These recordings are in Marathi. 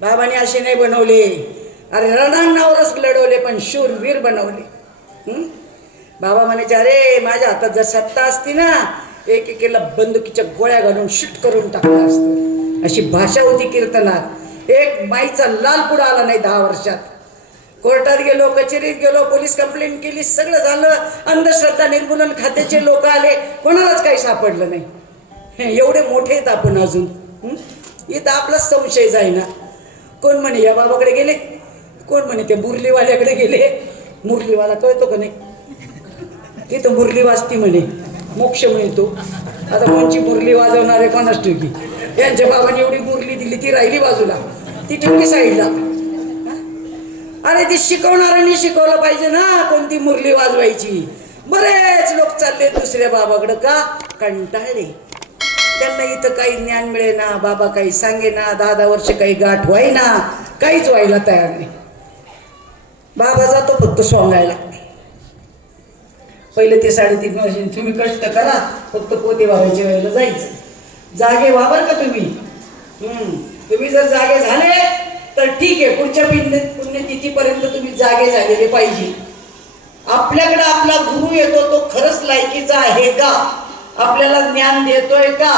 बाबांनी असे नाही बनवले, अरे रणांगणावरच लढवले पण शूरवीर बनवले. बाबा म्हणायचे अरे माझ्या हातात जर सत्ता असती ना एकेकीला बंदुकीच्या गोळ्या घालून शूट करून टाकलं असतं. अशी भाषा होती कीर्तनात. एक माईचा लाल पुडा आला नाही 10 वर्षात. कोर्टात गेलो, कचेरीत गेलो, पोलीस कंप्लेंट केली, सगळं झालं. अंधश्रद्धा निर्मूलन खात्याचे लोक आले, कोणालाच काही सापडलं नाही. एवढे मोठे आहेत आपण अजून. इथं आपलाच संशय जाईना. कोण म्हणे या बाबाकडे गेले, कोण म्हणे ते मुरलीवाल्याकडे गेले. मुरलीवाला कळतो का नाही, तिथं मुरली वाजती म्हणे मोक्ष मिळतो. आता कोणची मुरली वाजवणार आहे कोणाच ठेवली. यांच्या बाबांनी एवढी मुरली दिली, ती राहिली बाजूला, ती ठेवली साईडला. अरे ती शिकवणाऱ्यांनी शिकवलं पाहिजे ना कोणती मुरली वाजवायची. बरेच लोक चालले दुसऱ्या बाबाकडं का कंटाळले. त्यांना इथं काही ज्ञान मिळेना, बाबा काही सांगेना, 10-10 वर्ष काही गाठ व्हायना, काहीच व्हायला तयार नाही. बाबा जातो फक्त सोंगायला. पहिले ते 3.5 वर्ष तुम्ही कष्ट करा, फक्त पोते वावायच्या वेळेला जायचं. जागे वावर का तुम्ही. तुम्ही जर जागे झाले तर ठीक आहे, पुढच्या पुण्यतिथीपर्यंत तुम्ही जागे झालेले पाहिजे. आपल्याकडे आपला गुरु येतो तो खरंच लायकीचा आहे का, आपल्याला ज्ञान देतोय का,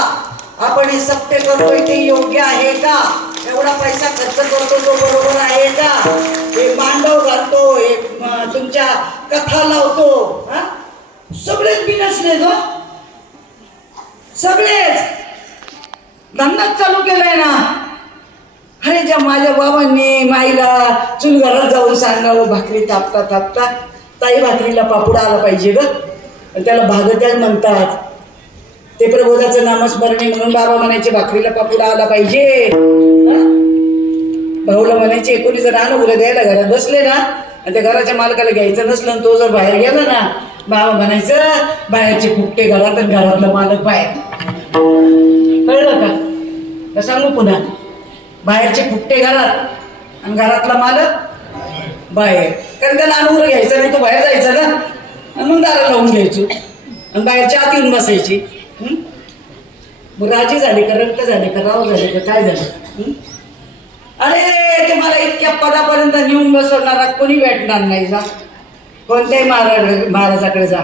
आपण हे सत्य करतोय ते योग्य आहे का, एवढा पैसा खर्च करतो तो बरोबर आहे का, हे मांडव घालतो, हे तुमच्या कथा लावतो, सगळेच बिनसले जो, सगळेच धंदाच चालू केलाय ना. अरे ज्या माझ्या बाबांनी माईला चुलघरात जाऊन सांगावं भाकरी थापता थापता ताई भाकरीला पापुडा आला पाहिजे ग, त्याला भागत्याग म्हणतात. ते प्रबोधाचं नामस्मरणे म्हणून बाबा म्हणायचे भाकरीला पापुडा आला पाहिजे. भाऊला म्हणायचे कोणी जर अनुभव द्यायला घरात बसले ना आणि त्या घराच्या मालकाला घ्यायचं नसलं तो जर बाहेर गेला ना, बाबा म्हणायचं बाहेरचे फुकटे घरात आणि घरातला मालक बाहेर. कळलं का सांगू पुन्हा, बाहेरचे फुकटे घरात आणि घरातला मालक बाहेर. कारण त्याला अनुभव घ्यायचा नाही, तो बाहेर जायचा ना आणि मग दारा लावून घ्यायचो आणि बाहेरच्या आत येऊन बसायची. मग राजी झाली का, रक्त झाले का, राव झाले का, काय झालं. अरे तुम्हाला इतक्या पदापर्यंत नेऊन बसवणारा कोणी भेटणार नाही. जा कोणत्याही महाराजाकडे जा.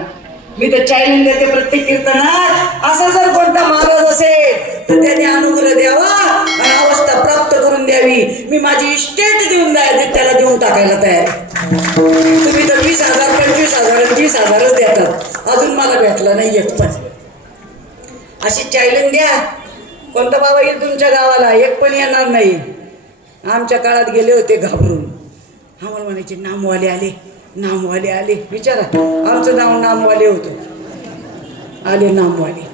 मी तर चॅलेंज देते प्रत्येक कीर्तनात, असा जर कोणता महाराज असेल तर त्याने अनुग्रह द्यावा आणि अवस्था प्राप्त करून द्यावी. मी माझी इस्टेट देऊन त्याला देऊन टाकायला तयार. तुम्ही तर 20,000 25,000 20,000च देतात, अजून मला भेटला नाही एक पण. अशी चॅलेंज द्या, कोणता बाबा येईल तुमच्या गावाला, एक पण येणार नाही. आमच्या काळात गेले होते घाबरून, आम्हाला म्हणायचे नामवाले आले, नामवाले आले. विचारा, आमचं नाव नामवाले होतं, आले नामवाले.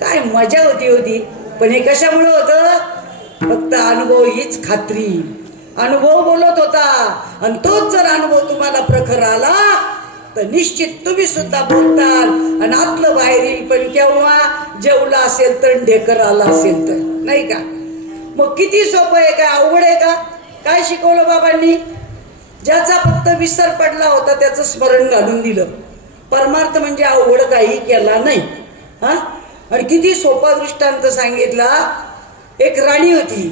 काय मजा होती. पण हे कशामुळे होतं, फक्त अनुभव हीच खात्री. अनुभव बोलत होता आणि तोच जर अनुभव तुम्हाला प्रखर आला तर निश्चित तुम्ही सुद्धा बोलताल आणि आतलं बाहेर येईल. पण केव्हा जेवला असेल तर ढेकर आला असेल तर, नाही का. मग किती सोपं आहे, काय अवघड आहे का. काय शिकवलं बाबांनी, ज्याचा फक्त विसर पडला होता त्याचं स्मरण घालून दिलं. परमार्थ म्हणजे अवघड काही केला नाही. आणि किती सोपा दृष्टांत सांगितला. एक राणी होती,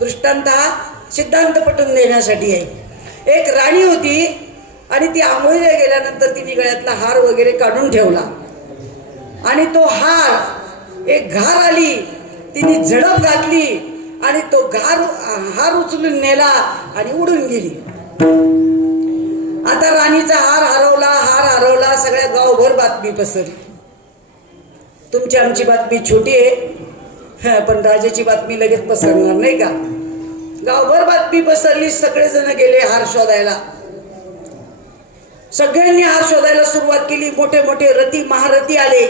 दृष्टांत हा सिद्धांत पटवून देण्यासाठी आहे. एक राणी होती आणि ती आंघोळीला गेल्यानंतर तिने गळ्यातला हार वगैरे काढून ठेवला आणि तो हार, एक घार आली, तिने झडप घातली आणि तो हार उचलून नेला आणि उडून गेली. आता राणीचा हार हरवला, सगळ्या गावभर बातमी पसरली. तुमची आमची बातमी छोटी आहे, पण राजाची बातमी लगेच पसरणार नाही का. गावभर बातमी पसरली, सगळेजण गेले हार शोधायला. सगळ्यांनी हार शोधायला सुरुवात केली. मोठे मोठे रथी महारथी आले,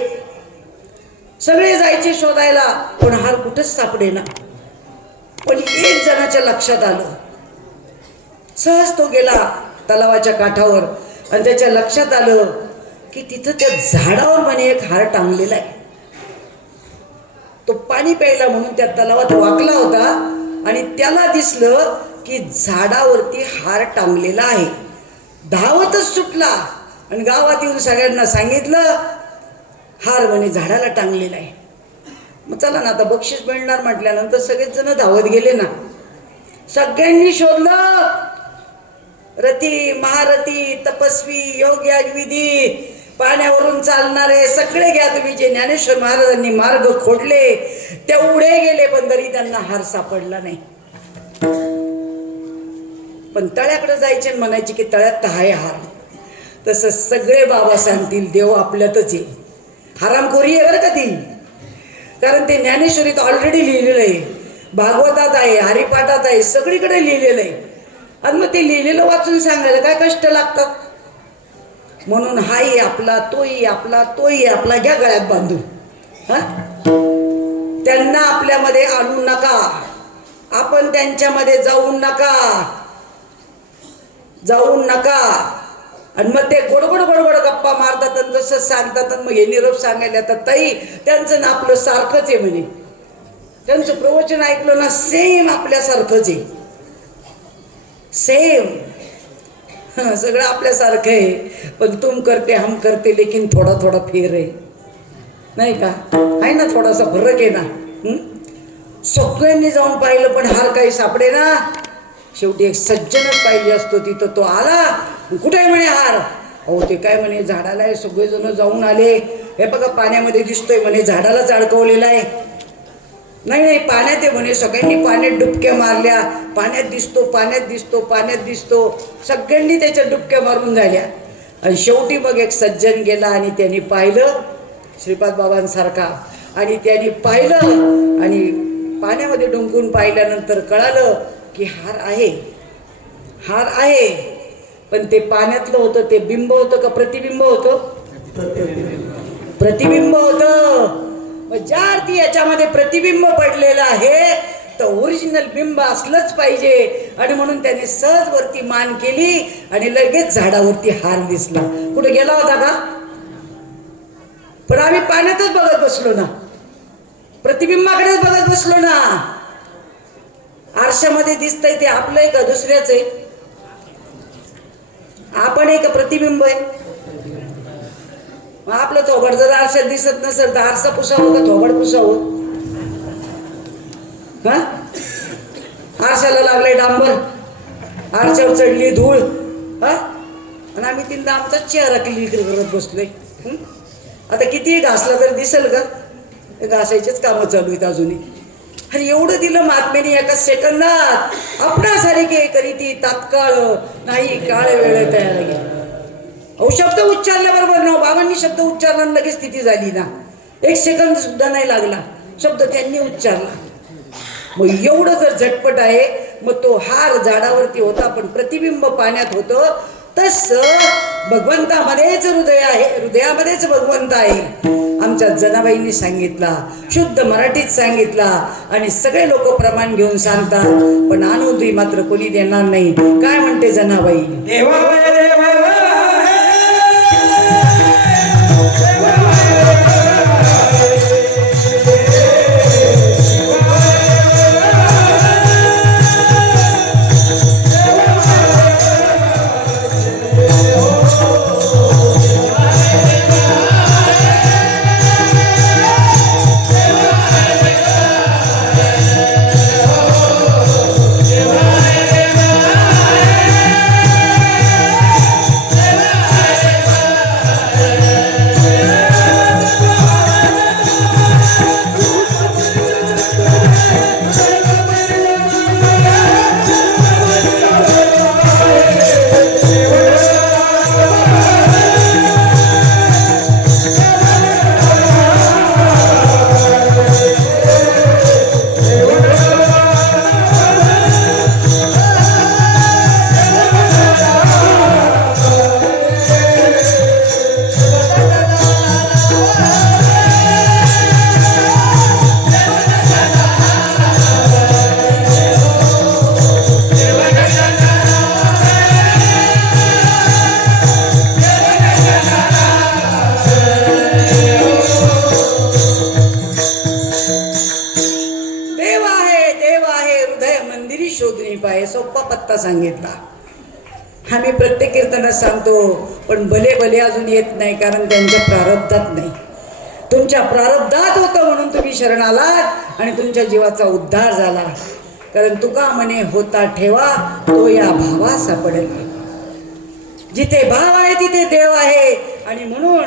सगळे जायचे शोधायला, पण हार कुठंच सापडेना. पण एक जणाच्या लक्षात आलं. सहज तो गेला तलावाच्या काठावर आणि त्याच्या लक्षात आलं की तिथं त्या झाडावर म्हणे एक हार टांगलेला आहे. तो पाणी प्यायला म्हणून त्या तलावात वाकला होता आणि त्याला दिसलं की झाडावरती हार टांगलेला आहे. धावतच सुटला आणि गावात येऊन सगळ्यांना सांगितलं हार म्हणे झाडाला टांगलेला आहे. मग चला ना आता बक्षीस मिळणार म्हटल्यानंतर सगळेच जण धावत गेले ना. सगळ्यांनी शोधलं. रती महारथी तपस्वी योग्यविधी पाण्यावरून चालणारे सगळे घ्या तुम्ही. जे ज्ञानेश्वर महाराजांनी मार्ग खोडले तेवढे गेले पण तरी त्यांना हार सापडला नाही. पण तळ्याकडे जायचे म्हणायचे की तळ्यात तर आहे हार. तसं सगळे बाबा सांगतील देव आपल्यातच आहे. हरामखोरी आहे बरं का ती. कारण ते ज्ञानेश्वरीत ऑलरेडी लिहिलेलं आहे, भागवतात आहे, हरिपाठात आहे, सगळीकडे लिहिलेलं आहे. आणि मग ते लिहिलेलं वाचून सांगायला काय कष्ट लागतात. म्हणून हाही आपला तोही आपला तोही आपला घ्या गळ्यात बांधून. हा, त्यांना आपल्यामध्ये आणू नका, आपण त्यांच्यामध्ये जाऊ नका. आणि मग ते गोडगोड गप्पा मारतात आणि जसं सांगतात. मग हे निरोप सांगायला येतात, ताई त्यांचं ना आपलं सारखंच आहे म्हणे. त्यांचं प्रवचन ऐकलं ना सेम आपल्यासारखंच आहे, सेम सगळं आपल्यासारखं आहे. पण तुम करते हम करते लेकिन थोडा फेर आहे, नाही का? आहे ना, थोडासा फरक आहे ना. सगळ्यांनी जाऊन पाहिलं पण हार काही सापडे ना. शेवटी एक सज्जनच पाहिजे असतो तिथं. तो आला, कुठे म्हणे हार? अहो ते काय म्हणे झाडाला आहे. सगळेजण जाऊन आले. हे बघा पाण्यामध्ये दिसतोय म्हणे, झाडालाच अडकवलेला आहे. नाही पाण्यात आहे म्हणे. सगळ्यांनी पाण्यात डुबक्या मारल्या. पाण्यात दिसतो. सगळ्यांनी त्याच्या डुबक्या मारून झाल्या. आणि शेवटी मग एक सज्जन गेला आणि त्यांनी पाहिलं श्रीपाद बाबांसारखा. आणि त्यांनी पाहिलं आणि पाण्यामध्ये डुंकून पाहिल्यानंतर कळालं की हार आहे. पण ते पाण्यातलं होतं ते बिंब होतं का प्रतिबिंब होतं? प्रतिबिंब होतं. ज्या अर्थी याच्यामध्ये प्रतिबिंब पडलेलं आहे तर ओरिजिनल बिंब असलंच पाहिजे. आणि म्हणून त्याने सहज वरती मान केली आणि लगेच झाडावरती हार दिसला. कुठे गेला होता का? पण आम्ही पाण्यातच बघत बसलो ना, प्रतिबिंबाकडेच बघत बसलो ना. आरशामध्ये दिसतंय ते आपलं आहे का दुसऱ्याच आहे? आपण आहे का प्रतिबिंब आहे? मग आपलं थोबड जर आरशात दिसत नसेल तर आरसा पुसावं का थोबड पुसावं? हा, आरशाला लागले डांबर, आरशावर चढली धूळ. हा, आणि आम्ही तीनदा आमचाच चेहरा क्लिक करत बसलोय. आता कितीही घासला तर दिसेल का? घासायचेच कामं चालू आहेत अजूनही. आणि एवढं दिलं महात्म्याने एका सेकंदात. आपणासारखे करीती तात्काळ नाही काळ वेळ तयार गेला. अहो शब्द उच्चारल्याबरोबर ना, बाबांनी शब्द उच्चारला लगेच स्थिती झाली ना. एक सेकंद सुद्धा नाही लागला, शब्द त्यांनी उच्चारला. मग एवढं जर झटपट आहे, मग तो हार झाडावरती होता पण प्रतिबिंब पाण्यात होतं. तसं भगवंतामध्येच हृदय आहे, हृदयामध्येच भगवंत आहे. आमच्या जनाबाईंनी सांगितला, शुद्ध मराठीत सांगितला. आणि सगळे लोक प्रमाण घेऊन सांगतात पण अनुभूती मात्र कोणी देणार नाही. काय म्हणते जनाबाई? सोपा पत्ता सांगितला. आम्ही प्रत्येक कीर्तनात सांगतो पण भले भले अजून येत नाही कारण त्यांच्या प्रारब्धात नाही. तुमच्या प्रारब्धात होतं म्हणून तुम्ही शरण आलात आणि तुमच्या जीवाचा उद्धार झाला. कारण तुका म्हणे होता ठेवा तो या भावा सापडेल. जिथे भाव आहे तिथे देव आहे. आणि म्हणून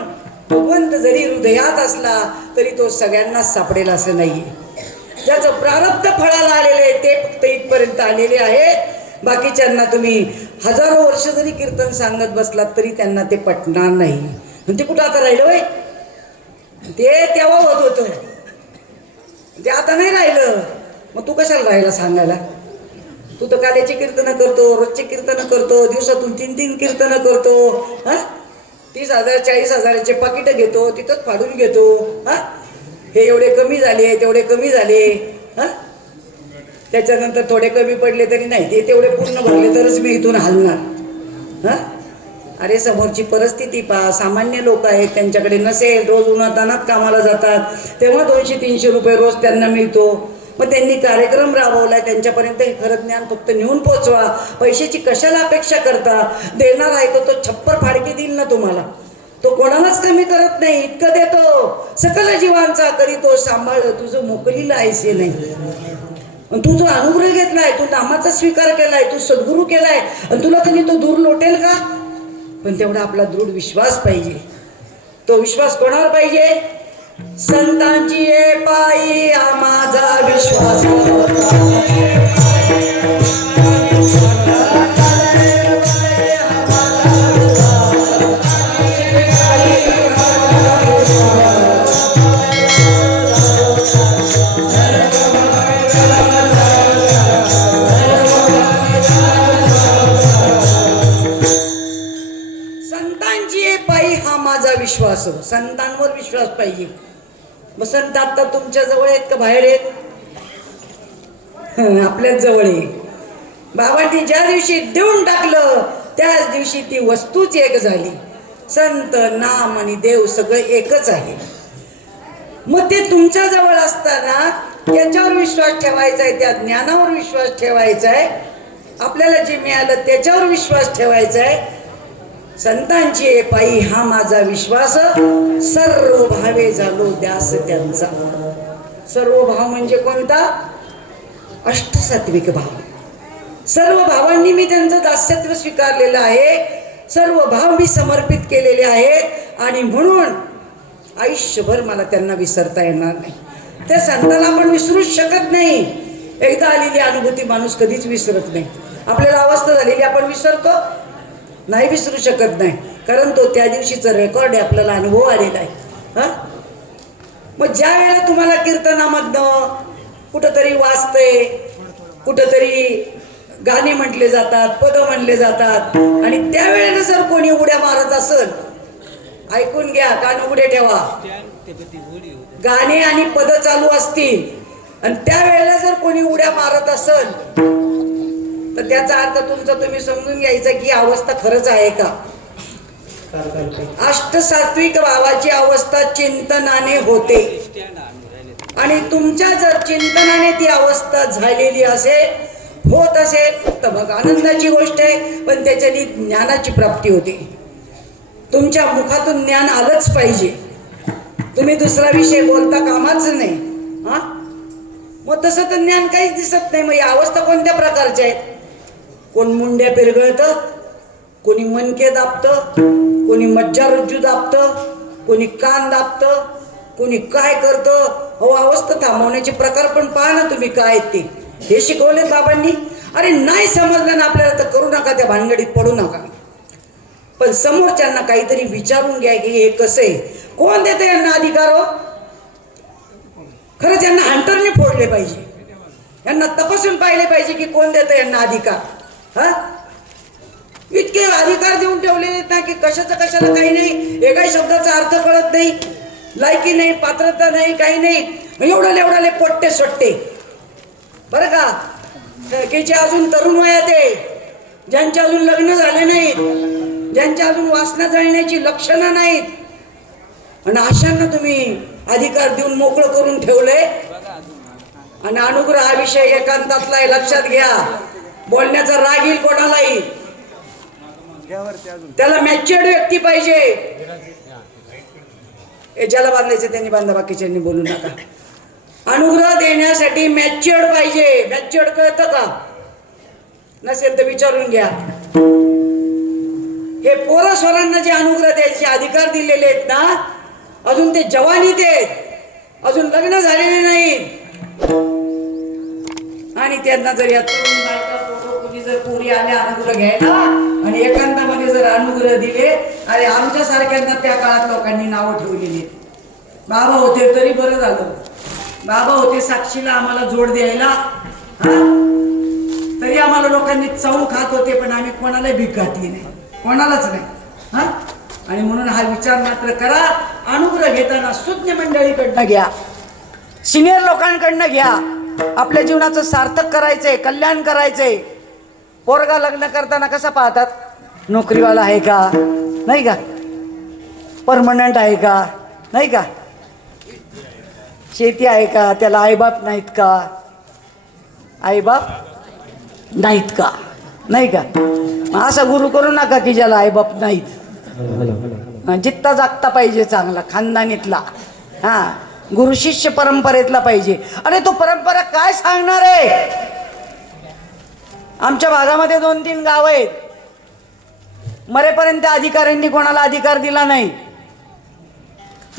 भगवंत जरी हृदयात असला तरी तो सगळ्यांनाच सापडेल असं नाही. ज्याचं प्रारब्ध फळाला आलेले आहे ते फक्त इथपर्यंत आलेले आहे. बाकीच्यांना तुम्ही हजारो वर्ष जरी कीर्तन सांगत बसलात तरी त्यांना ते पटणार नाही. ते कुठं आता राहिलं होय? ते तेव्हा होत होतं, ते आता नाही राहिलं. मग तू कशाला राहिला सांगायला? तू तर काल्याची कीर्तनं करतो, रोजचे कीर्तनं करतो, दिवसातून 3-3 कीर्तनं करतो. 30,000 40,000चे पाकिटं घेतो, तिथंच फाडून घेतो. हे एवढे कमी झाले, तेवढे कमी झाले. त्याच्यानंतर थोडे कमी पडले तरी नाही, ते तेवढे पूर्ण भरले तरच मी इथून हलणार. अरे समोरची परिस्थिती पहा. सामान्य लोक आहेत, त्यांच्याकडे नसेल, रोज उन्हातानात कामाला जातात, तेव्हा 200-300 रुपये रोज त्यांना मिळतो. मग त्यांनी कार्यक्रम राबवलाय, त्यांच्यापर्यंत हे खरं ज्ञान फक्त नेऊन पोचवा. पैशाची कशाला अपेक्षा करता? देणार आहे तो छप्पर फाडके देईल ना तुम्हाला. तो कोणालाच कमी करत नाही, इतकं देतो. सकल जीवांचा करीतो सांभाळ, तुझं मोकलीला ऐसे नाही. तू जो अनुग्रह घेतलाय, तू नामाचा स्वीकार केलाय, तू सद्गुरू केलाय, आणि तुला कधी तो दूर लोटेल का? पण तेवढा आपला दृढ विश्वास पाहिजे. तो विश्वास कोणावर पाहिजे? संतांची ये पायी हा माझा विश्वास. विश्वास, संतांवर विश्वास पाहिजे. मग संत आता तुमच्या जवळ आहेत का बाहेर आहेत? आपल्याच जवळ आहे. बाबांनी ज्या दिवशी देऊन टाकलं त्याच दिवशी ती वस्तूच एक झाली. संत, नाम आणि देव सगळं एकच आहे. मग ते तुमच्या जवळ असताना त्याच्यावर विश्वास ठेवायचा आहे, त्या ज्ञानावर विश्वास ठेवायचा आहे. आपल्याला जे मिळालं त्याच्यावर विश्वास ठेवायचा आहे. संतांची पायी हा माझा विश्वास, सर्व भावे झालो द्यास त्यांचा. सर्व भाव म्हणजे कोणता? अष्टसात्विक भाव. सर्व भावांनी मी त्यांचं दास्यत्व स्वीकारलेलं आहे, सर्व भाव मी समर्पित केलेले आहेत, आणि म्हणून आयुष्यभर मला त्यांना विसरता येणार नाही. त्या संतांना आपण विसरूच शकत नाही. एकदा आलेली अनुभूती माणूस कधीच विसरत नाही. आपल्याला अवस्था झालेली आपण विसरतो नाही, विसरू शकत नाही, कारण तो त्या दिवशीचा रेकॉर्ड आहे, आपल्याला अनुभव आलेला आहे. मग ज्या वेळेला तुम्हाला कीर्तनामधनं कुठंतरी वाचतंय, कुठंतरी गाणे म्हटले जातात, पद म्हणले जातात, आणि त्यावेळेला जर कोणी उड्या मारत असेल, ऐकून घ्या, कान उघडे ठेवा. गाणे आणि पद चालू असतील आणि त्यावेळेला जर कोणी उड्या मारत असेल तर त्याचा अर्थ तुमचा तुम्ही समजून घ्यायचा की अवस्था खरंच आहे का? अष्टसात्विक भावाची अवस्था चिंतनाने होते, आणि तुमच्या जर चिंतनाने ती अवस्था झालेली असेल, होत असेल, तर मग आनंदाची गोष्ट आहे. पण त्याच्याने ज्ञानाची प्राप्ती होते. तुमच्या मुखातून ज्ञान आलंच पाहिजे. तुम्ही दुसरा विषय बोलता कामाच नाही. मग तसं तर ज्ञान काहीच दिसत नाही. मग या अवस्था कोणत्या प्रकारच्या आहेत? कोण मुंड्या पिरगळतं, कोणी मनके दाबतं, कोणी मज्जारज्जू दाबतं, कोणी कान दाबतं, कोणी काय करतं. अवस्था थांबवण्याचे प्रकार पण पहा ना तुम्ही, काय आहेत ते. हे शिकवले बाबांनी. अरे नाही समजलं ना आपल्याला तर करू नका, त्या भानगडीत पडू नका. पण समोरच्यांना काहीतरी विचारून घ्या की हे कसं आहे, कोण देतं यांना अधिकार हो? खरंच यांना हंटरने फोडले पाहिजे, यांना तपासून पाहिले पाहिजे की कोण देतं यांना अधिकार. इतके अधिकार देऊन ठेवलेले ना की कशाचं कशाला काही नाही, एकाही शब्दाचा अर्थ कळत नाही, लायकी नाही, पात्रता नाही, काही नाही. एवढाले पोट्टे सोट्टे बरं का, की जे अजून तरुण वयात आहे, ज्यांच्या अजून लग्न झाले नाहीत, ज्यांच्या अजून वासना जळण्याची लक्षणं नाहीत, आणि अशांना तुम्ही अधिकार देऊन मोकळं करून ठेवले. आणि अनुग्रह हा विषय एकांतातला आहे, लक्षात घ्या. बोलण्याचा राग येईल कोणालाही, त्याला मॅच्युअर्ड व्यक्ती पाहिजे. ज्याला बांधायचं त्यांनी बांधा, बाकीच्यांनी बोलू नका. अनुग्रह देण्यासाठी मॅच्युअर्ड पाहिजे. मॅच्युअर्ड कळतं का? नसेल तर विचारून घ्या. हे पोरं स्वरांना जे अनुग्रह द्यायचे अधिकार दिलेले आहेत ना, अजून ते जवानीत आहेत, अजून लग्न झालेले नाहीत. आणि त्यांना जर या तरुण बायका कोणी जर पोरी आल्या अनुग्रह घ्यायला आणि एकांतामध्ये जर अनुग्रह दिले, अरे आमच्या सारख्यांना त्या काळात लोकांनी नावं ठेवलेली. बाबा होते तरी बरं झालं, बाबा होते साक्षीला आम्हाला जोड द्यायला, तरी आम्हाला लोकांनी चावून खात होते, पण आम्ही कोणाला भीक घातली नाही, कोणालाच नाही. हा, आणि म्हणून हा विचार मात्र करा, अनुग्रह घेताना सुज्ञ मंडळीकडनं घ्या, सिनियर लोकांकडनं घ्या. आपल्या जीवनाचं सार्थक करायचंय, कल्याण करायचंय. पोरगा लग्न करताना कसा पाहतात? नोकरीवाला आहे का, नाही का, परमनंट आहे का, नाही का, शेती आहे का, त्याला आईबाप नाहीत का, आईबाप नाहीत का, नाही का. असा गुरु करू नका की ज्याला आईबाप नाहीत. जित्ता जागता पाहिजे चांगला, खानदानीतला. हा, गुरु शिष्य परंपरेतला पाहिजे. अरे तो परंपरा काय सांगणार आहे? आमच्या भागामध्ये 2-3 गाव आहेत, मरेपर्यंत अधिकाऱ्यांनी कोणाला अधिकार दिला नाही,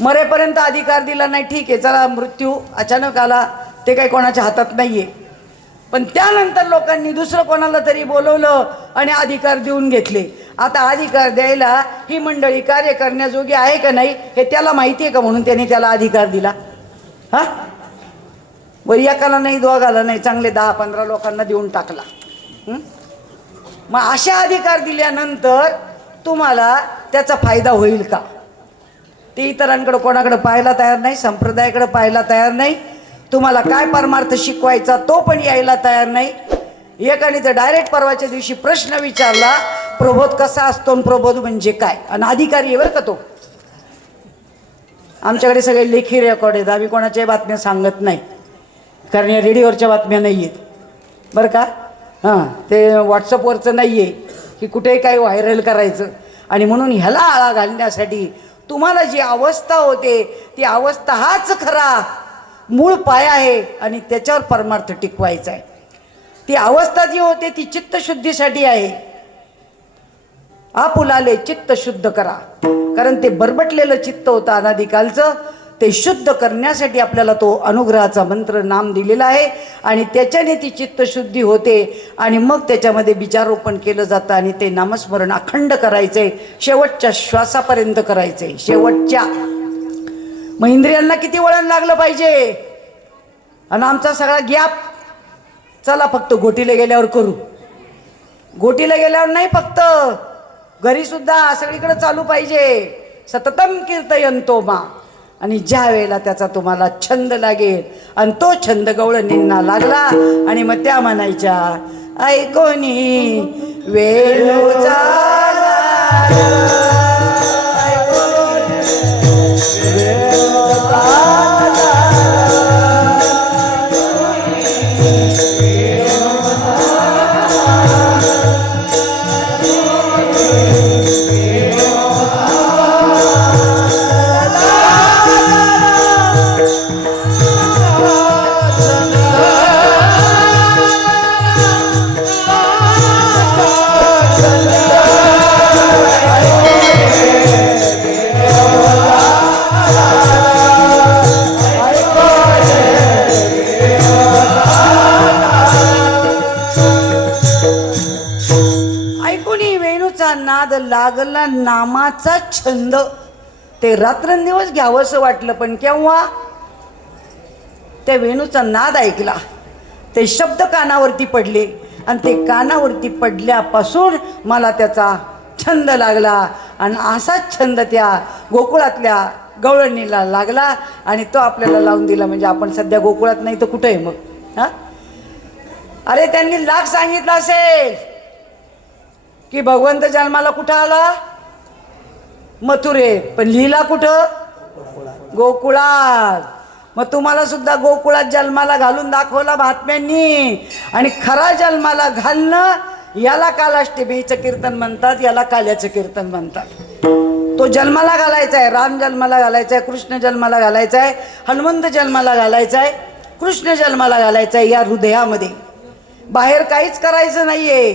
मरेपर्यंत अधिकार दिला नाही. ठीक आहे, चला मृत्यू अचानक आला, ते काही कोणाच्या हातात नाहीये, पण त्यानंतर लोकांनी दुसरं कोणाला तरी बोलवलं आणि अधिकार देऊन घेतले. आता अधिकार द्यायला ही मंडळी कार्य करण्याजोगी आहे का नाही हे त्याला माहिती आहे का, म्हणून त्याने त्याला अधिकार दिला. हा, वर एकाला नाही, दोघाला नाही, चांगले 10-15 लोकांना देऊन टाकला. मग अशा अधिकार दिल्यानंतर तुम्हाला त्याचा फायदा होईल का? ते इतरांकडे कोणाकडे पाहायला तयार नाही, संप्रदायाकडे पाहायला तयार नाही, तुम्हाला काय परमार्थ शिकवायचा तो पण यायला तयार नाही. एकाने तर डायरेक्ट परवाच्या दिवशी प्रश्न विचारला, प्रबोध कसा असतो, प्रबोध म्हणजे काय, आणि अधिकारी आहे बरं का तो. आमच्याकडे सगळे लेखी रेकॉर्ड आहेत, आम्ही कोणाच्याही बातम्या सांगत नाही, कारण या रेडिओवरच्या बातम्या नाही आहेत बरं का. हां, ते व्हॉट्सअपवरचं नाही आहे की कुठेही काही व्हायरल करायचं. आणि म्हणून ह्याला आळा घालण्यासाठी तुम्हाला जी अवस्था होते ती अवस्था हाच खरा मूळ पाय आहे आणि त्याच्यावर परमार्थ टिकवायचा आहे. ती अवस्था जी होते ती चित्तशुद्धीसाठी आहे. आपुलाले चित्त शुद्ध करा, कारण ते बरबटलेलं चित्त होतं अनादिकालचं, ते शुद्ध करण्यासाठी आपल्याला तो अनुग्रहाचा मंत्र नाम दिलेला आहे. आणि त्याच्याने ती चित्तशुद्धी होते आणि मग त्याच्यामध्ये बीजारोपण केलं जातं आणि ते नामस्मरण अखंड करायचंय, शेवटच्या श्वासापर्यंत करायचंय, शेवटच्या. मग इंद्रियांना किती वळण लागलं पाहिजे. आणि आमचा सगळा गॅप, चला फक्त घोटीला गेल्यावर करू, घोटीला गेल्यावर नाही, फक्त घरी सुद्धा सगळीकडे चालू पाहिजे. सततम कीर्तयंतो मा. आणि ज्या वेळेला त्याचा तुम्हाला छंद लागेल आणि तो छंद गवळणींना लागला आणि मग त्या म्हणायच्या, ऐकोनी वेणूचा नाद लागला, नामाचा छंद. ते रात्रंदिवस घ्यावंसं वाटलं, पण केव्हा त्या वेणूचा नाद ऐकला, ते शब्द कानावरती पडले आणि ते कानावरती पडल्यापासून मला त्याचा छंद लागला. आणि असाच छंद त्या गोकुळातल्या गवळणीला लागला आणि तो आपल्याला लावून दिला. म्हणजे आपण सध्या गोकुळात नाही तर कुठं आहे मग? हा, अरे त्यांनी लाख सांगितलं असेल की भगवंत जन्माला कुठं आला? मथुरे, पण लिहिला कुठं? गोकुळात. मग तुम्हाला सुद्धा गोकुळात जन्माला घालून दाखवला महात्म्यांनी. आणि खरा जन्माला घालणं याला कालाष्टमीचं कीर्तन म्हणतात, याला काल्याचं कीर्तन म्हणतात. तो जन्माला घालायचा आहे, राम जन्माला घालायचा आहे, कृष्ण जन्माला घालायचा आहे, हनुमंत जन्माला घालायचा आहे, कृष्ण जन्माला घालायचा आहे या हृदयामध्ये. बाहेर काहीच करायचं नाही आहे.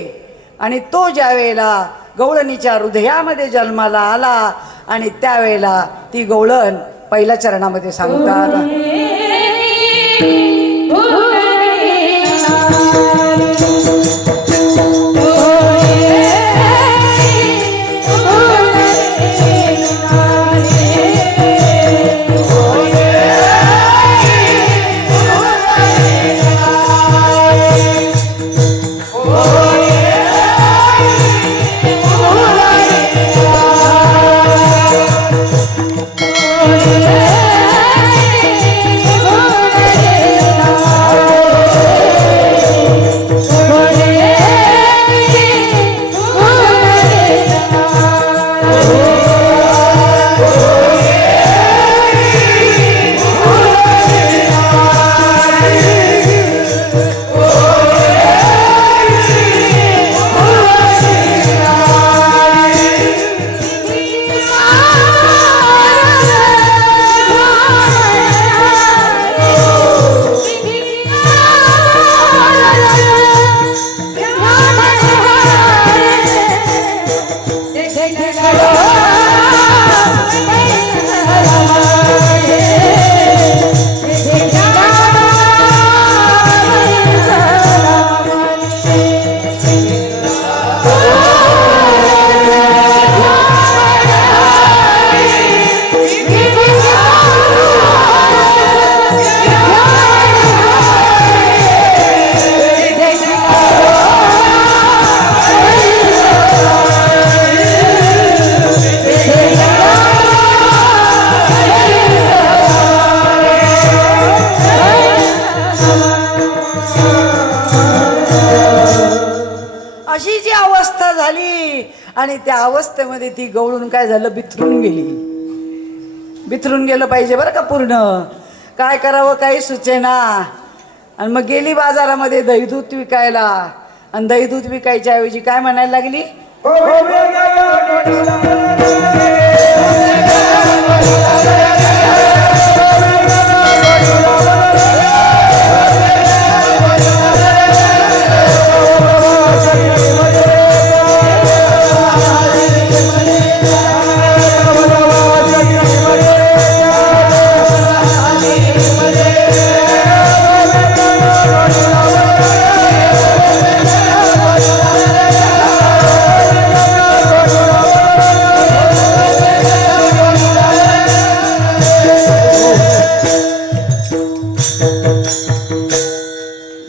आणि तो ज्या वेळेला गवळणीच्या हृदयामध्ये जन्माला आला आणि त्यावेळेला ती गवळण पहिल्या चरणामध्ये सांगतात, अशी जी अवस्था झाली. आणि त्या अवस्थेमध्ये ती गवळून काय झालं, बिथरून गेली. बिथरून गेलं पाहिजे बरं का पूर्ण. काय करावं काही सुचेना. आणि मग गेली बाजारामध्ये दहीदूध विकायला. आणि दहीदूध विकायच्या ऐवजी काय म्हणायला लागली,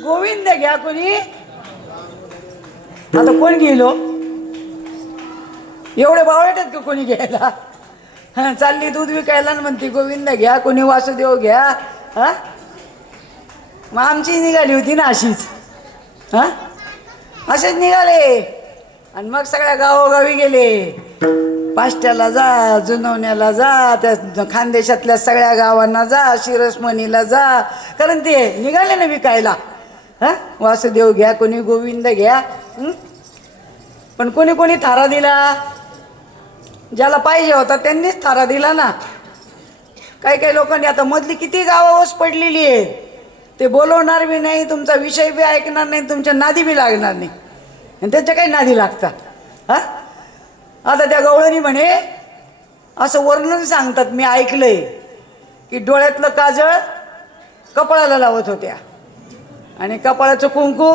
गोविंद घ्या कोणी. आता कोण गेलो, एवढे बावळट आहेत का कोणी घ्यायला. चालली दूध विकायला म्हणते गोविंद घ्या कोणी, वासुदेव घ्या. हा मग आमची निघाली होती ना अशीच. हा असेच निघाले. आणि मग सगळ्या गावोगावी गेले. पाष्ट्याला जा, जुनवण्याला जा, त्या खानदेशातल्या सगळ्या गावांना जा, शिरसमणीला जा. कारण ते निघाले ना विकायला. हा वासुदेव घ्या कोणी, गोविंद घ्या. पण कोणी कोणी थारा दिला. ज्याला पाहिजे होता त्यांनीच थारा दिला ना. काही काही लोकांनी आता मधली किती गावं ओस पडलेली आहे. ते बोलवणार बी नाही, तुमचा विषय बी ऐकणार नाही, तुमच्या नादी बी लागणार नाही. आणि त्यांच्या काही नादी लागतात. हा आता त्या गवळणी म्हणे असं वर्णन सांगतात, मी ऐकलंय की डोळ्यातलं काजळ कपाळाला लावत होत्या. आणि कपाळाचं कुंकू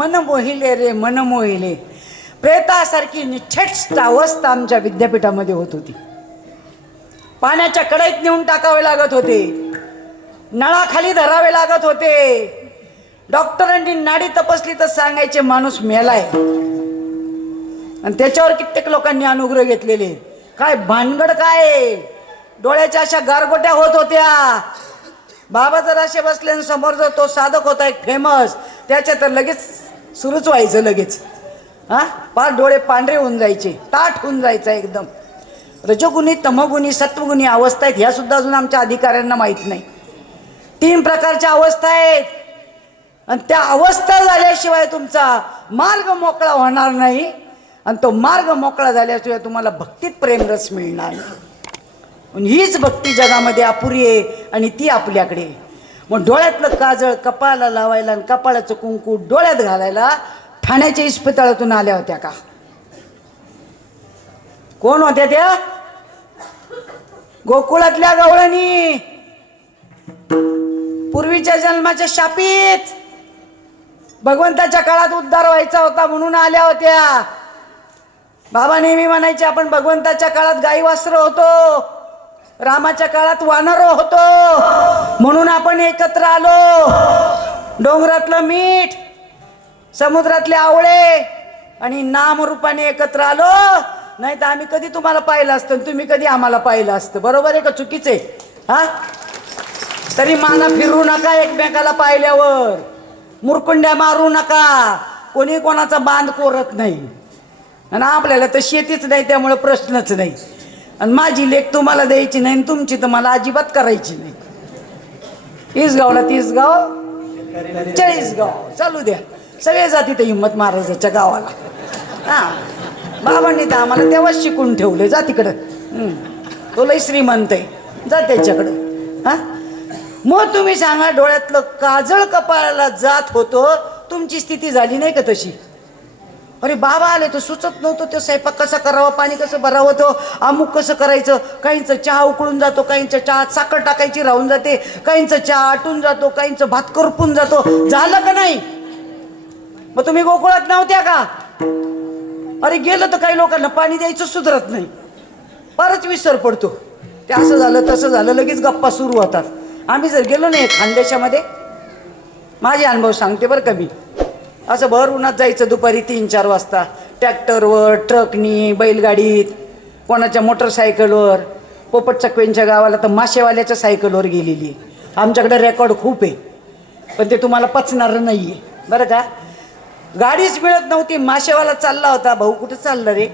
मन मोहिले रे मन मोहिले. प्रेतासारखी निष्ठेष्ट अवस्था आमच्या विद्यापीठामध्ये होत होती. पाण्याच्या कढईत नेऊन टाकावे लागत होते, नळाखाली धरावे लागत होते. डॉक्टरांनी नाडी तपासली तर सांगायचे माणूस मेलाय. आणि त्याच्यावर कित्येक लोकांनी अनुग्रह घेतलेले. काय भानगड काय, डोळ्याच्या अशा गारगोट्या होत होत्या. बाबा जर असे बसले आणि समोर जर तो साधक होता एक फेमस, त्याच्या तर लगेच सुरूच व्हायचं लगेच. पार डोळे पांढरे होऊन जायचे, ताट होऊन जायचं एकदम. रजोगुणी तमोगुणी सत्वगुणी अवस्था आहेत, ह्या सुद्धा अजून आमच्या अधिकाऱ्यांना माहीत नाही. 3 प्रकारच्या अवस्था आहेत. आणि त्या अवस्था झाल्याशिवाय तुमचा मार्ग मोकळा होणार नाही. आणि तो मार्ग मोकळा झाल्याशिवाय तुम्हाला भक्तीत प्रेमरस मिळणार नाही. हीच भक्ती जगामध्ये अपुरी आहे आणि ती आपल्याकडे. मग डोळ्यातलं काजळ कपाळाला लावायला आणि कपाळाचं कुंकू डोळ्यात घालायला ठाण्याच्या इस्पितळातून आल्या होत्या का? कोण होत्या त्या? गोकुळातल्या गवळणी, पूर्वीच्या जन्माच्या शापित, भगवंताच्या काळात उद्धार व्हायचा होता म्हणून आल्या होत्या. बाबा नेहमी म्हणायचे आपण भगवंताच्या काळात गाई वासर होतो, रामाच्या काळात वानर होतो म्हणून आपण एकत्र आलो. डोंगरातलं मीठ, समुद्रातले आवळे आणि नामरूपाने एकत्र आलो. नाही तर आम्ही कधी तुम्हाला पाहिलं असतं, तुम्ही कधी आम्हाला पाहिलं असतं. बरोबर आहे का चुकीचे? तरी माना फिरू नका एकमेकाला पाहिल्यावर, मुरकुंड्या मारू नका. कोणी कोणाचा बांध कोरत नाही आणि आपल्याला तर शेतीच नाही, त्यामुळे प्रश्नच नाही. आणि माझी लेख तुम्हाला द्यायची नाही, तुमची तर मला अजिबात करायची नाही. इसगावला 30 गाव, 40 गाव चालू द्या. सगळे जाती तर हिम्मत महाराजाच्या गावाला. बाबांनी तर आम्हाला तेव्हाच शिकून ठेवले, जा तिकडं. तो लय श्रीमंत आहे, जा त्याच्याकडं. मग तुम्ही सांगा, डोळ्यातलं काजळ कपाळाला जात होतो, तुमची स्थिती झाली नाही का तशी? अरे बाबा आले तर सुचत नव्हतं ते स्वयंपाक कसा करावा, पाणी कसं भरावं, तो अमुक कसं करायचं. काहींचं चहा उकळून जातो, काहींचं चहात साखर टाकायची राहून जाते, काहींचं चहा आटून जातो, काहींचं भात करपून जातो. झालं का नाही? मग तुम्ही गोकुळात नव्हत्या का? अरे गेलं तर काही लोकांना पाणी द्यायचं सुधरत नाही, फारच विसर पडतो. ते असं झालं तसं झालं, लगेच गप्पा सुरू होतात. आम्ही जर गेलो नाही खानदेशामध्ये, माझे अनुभव सांगते बरं का मी. असं भर उन्हात जायचं दुपारी 3-4 वाजता, ट्रॅक्टरवर, ट्रकनी, बैलगाडीत, कोणाच्या मोटरसायकलवर. पोपट चकवेंच्या गावाला तर माशेवाल्याच्या सायकलवर गेलेली आहे. आमच्याकडे रेकॉर्ड खूप आहे, पण ते तुम्हाला पचणारं नाही आहे बरं का. गाडीच मिळत नव्हती, माशेवाला चालला होता. भाऊ कुठं चाललं रे?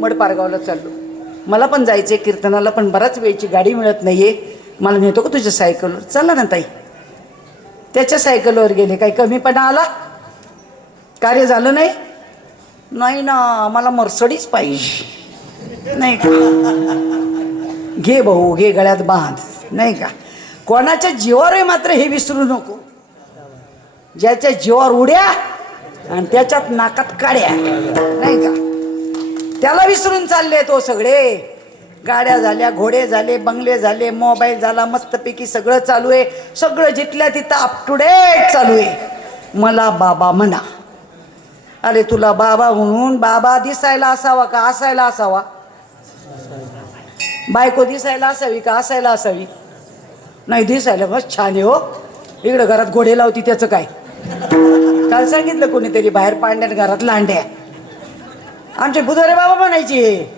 मडपारगावला चाललो. मला पण जायचे कीर्तनाला, पण बराच वेळची गाडी मिळत नाहीये, मला नेतो का तुझ्या सायकलवर? चला ना ताई. त्याच्या सायकलवर गेले. काही कमीपणा आला? कार्य झालं नाही? नाही ना, मला मर्सडीज पाहिजे नाही का? घे भाऊ घे, गळ्यात बांध नाही का. कोणाच्या जीवावर आहे मात्र हे विसरू नको. ज्याच्या जीवावर उड्या आणि त्याच्यात नाकात काड्या नाही का, त्याला विसरून चालले तो. सगळे गाड्या झाल्या, घोडे झाले, बंगले झाले, मोबाईल झाला, मस्तपैकी सगळं चालू आहे. सगळं जिथल्या तिथं अप टू डेट चालू आहे. मला बाबा म्हणा. अरे तुला बाबा म्हणून बाबा दिसायला असावा का असायला असावा? बायको दिसायला असावी का असायला असावी? नाही, दिसायला बस छान आहे हो. इकडं घरात घोडे लावती त्याचं काय? काल सांगितलं कोणीतरी, बाहेर पांड्यात घरात लांड्या. आमचे बुधवारे बाबा म्हणायचे,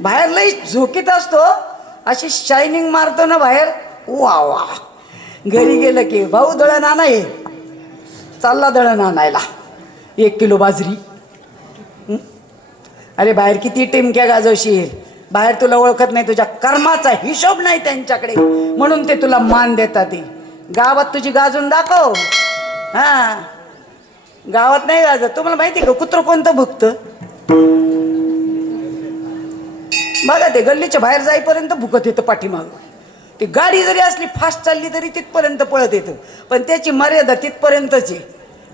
बाहेर लई झोकीत असतो, अशी शायनिंग मारतो ना बाहेर, वा वा. घरी गेलं की भाऊ दळण आणाय, चालला दळण आणायला 1 किलो बाजरी. अरे बाहेर किती टिमक्या गाजवशील, बाहेर तुला ओळखत नाही, तुझ्या कर्माचा हिशोब नाही त्यांच्याकडे, म्हणून ते तुला मान देतात. ते गावात तुझी गाजून दाखव. गावात नाही गाजत. तुम्हाला माहिती का कुत्रं कोणतं भुकतं? बघा, ते गल्लीच्या बाहेर जाईपर्यंत भुकत येतं पाठीमाग. ती गाडी जरी असली फास्ट चालली तरी तिथपर्यंत पळत येतं, पण त्याची मर्यादा तिथपर्यंतच आहे.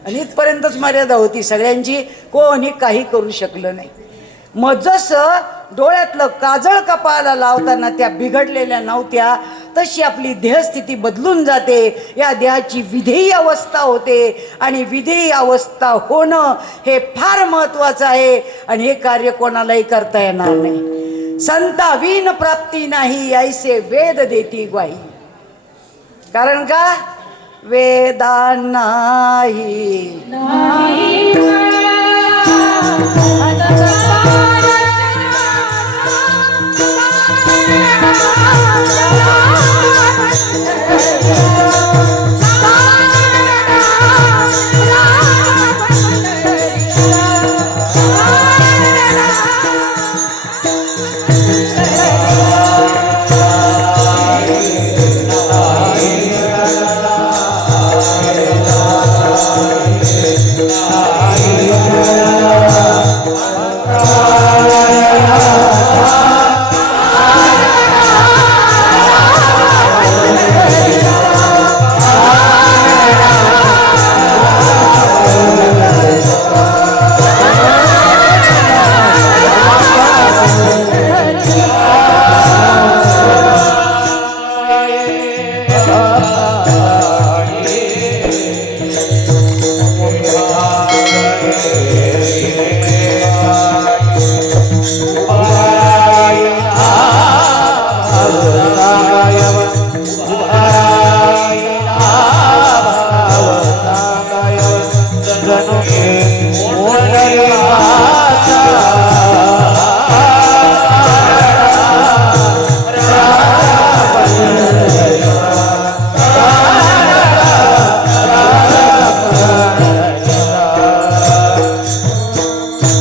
आणि इथपर्यंतच मर्यादा होती सगळ्यांची, कोणी काही करू शकलं नाही. मग जसं डोळ्यातलं काजळ कपाळाला लावताना त्या बिघडलेल्या नव्हत्या, तशी आपली देहस्थिती बदलून जाते. या देहाची विधेयी अवस्था होते आणि विधेयी अवस्था होणं हे फार महत्त्वाचं आहे आणि हे कार्य कोणालाही करता येणार नाही. संता विन प्राप्ती नाही ऐसे वेद देती ग्वाही. कारण का वेदा नाही